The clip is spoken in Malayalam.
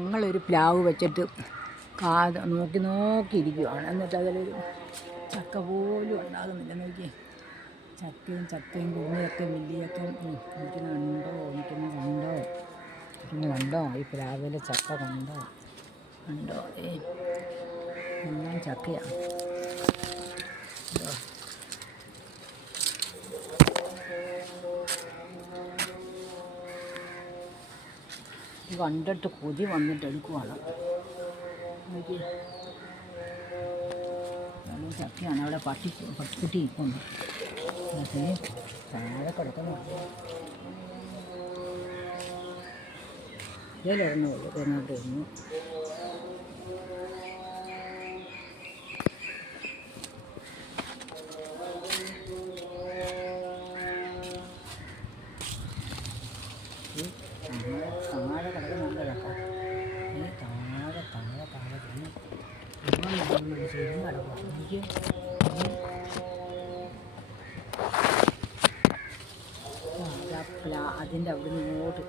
ഞങ്ങളൊരു പ്ലാവ് വെച്ചിട്ട് നോക്കി നോക്കിയിരിക്കുകയാണ്. എന്നിട്ട് അതിലൊരു ചക്ക പോലും ഉണ്ടാകുന്നില്ല. നോക്കി ചക്കയും കുഞ്ഞിയൊക്കെ വലിയൊക്കെ കണ്ടോ ഈ പ്ലാവിലെ ചക്ക കണ്ടോ എല്ലാം ചക്കയാണ്. ഇത് കണ്ടിട്ട് കൊതി വന്നിട്ട് എടുക്കുവാണ്. ചക്കയാണ്. അവിടെ പട്ടിക്കുട്ടി ഇരിക്കുന്നു. താഴെ കിടക്കുന്നു. ഇതിലിരുന്നു ഇരുന്നു. താഴെ കിടക്കുന്നുണ്ട് ചക്ക. ഈ താഴെ ശരിയും കിടക്കുക. എനിക്ക് അതിൻ്റെ അവിടെ നിന്ന് ഇങ്ങോട്ട്